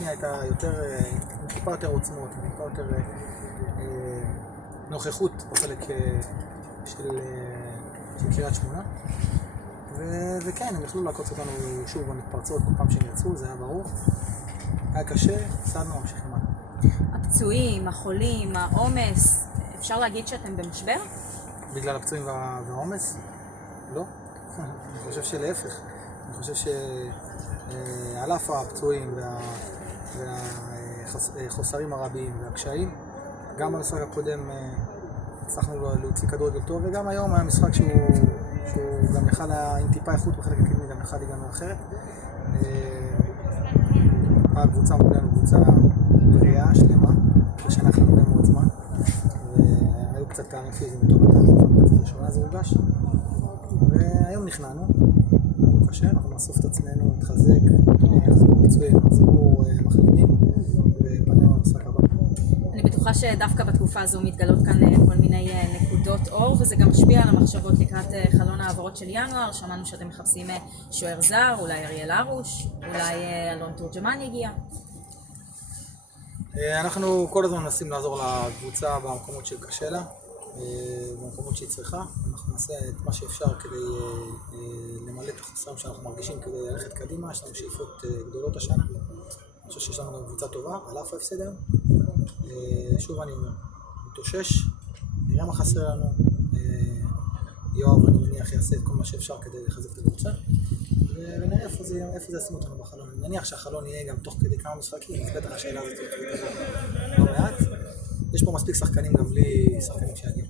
השנייה הייתה יותר, טיפה יותר עוצמות, טיפה יותר נוכחות בחלק של קריית שמונה. וכן, הם יכלו לעקוץ אותנו שוב במתפרצות כל פעם שהם יצאו, זה היה ברור. היה קשה, סעדנו, ממשיכים הלאה. הפצועים, החולים, העומס, אפשר להגיד שאתם במשבר? בגלל הפצועים והעומס? לא. אני חושב שלהפך. אני חושב שעל אף הפצועים והחוסרים הרבים והקשיים, גם במשחק הקודם הצלחנו להוציא כדורגל טוב, וגם היום היה משחק שהוא גם יכל עם טיפה איכות בחלק הקדמי, גם יכל להיגמר אחרת. הקבוצה מולנו קבוצה בריאה, שלמה, ושאנחנו הרבה מאוד זמן, והיו קצת פערים פיזיים לטובתם, במחצית הראשונה זה הורגש, והיום נכנענו, קשה, אנחנו נאסוף את עצמנו, נתחזק, נחזרו פצועים, נחזרו מחלימים, ופנינו למשחק הבא. אני בטוחה שדווקא בתקופה הזו מתגלות כאן כל מיני נקודות אור, וזה גם משפיע על המחשבות לקראת חלון העברות של ינואר. שמענו שאתם מחפשים שוער זר, אולי אריאל הרוש, אולי אלון תורג'מן יגיע. אנחנו כל הזמן מנסים לעזור לקבוצה במקומות שקשה לה, במקומות שהיא צריכה. אנחנו נעשה את מה שאפשר כדי למלא את החסרים שאנחנו מרגישים כדי ללכת קדימה. יש לנו שאיפות גדולות השנה. אני חושב שיש לנו קבוצה טובה, על אף ההפסד היום. שוב אני אומר, נתאושש, נראה מה חסר לנו. יואב, אני מניח, יעשה את כל מה שאפשר כדי לחזק את הקבוצה, ונראה איפה זה ישים אותנו בחלון. אני מניח שהחלון יהיה גם תוך כדי כמה משחקים, אז בטח השאלה הזאת לא מעט. יש פה מספיק שחקנים גם בלי שחקנים שיגיעו.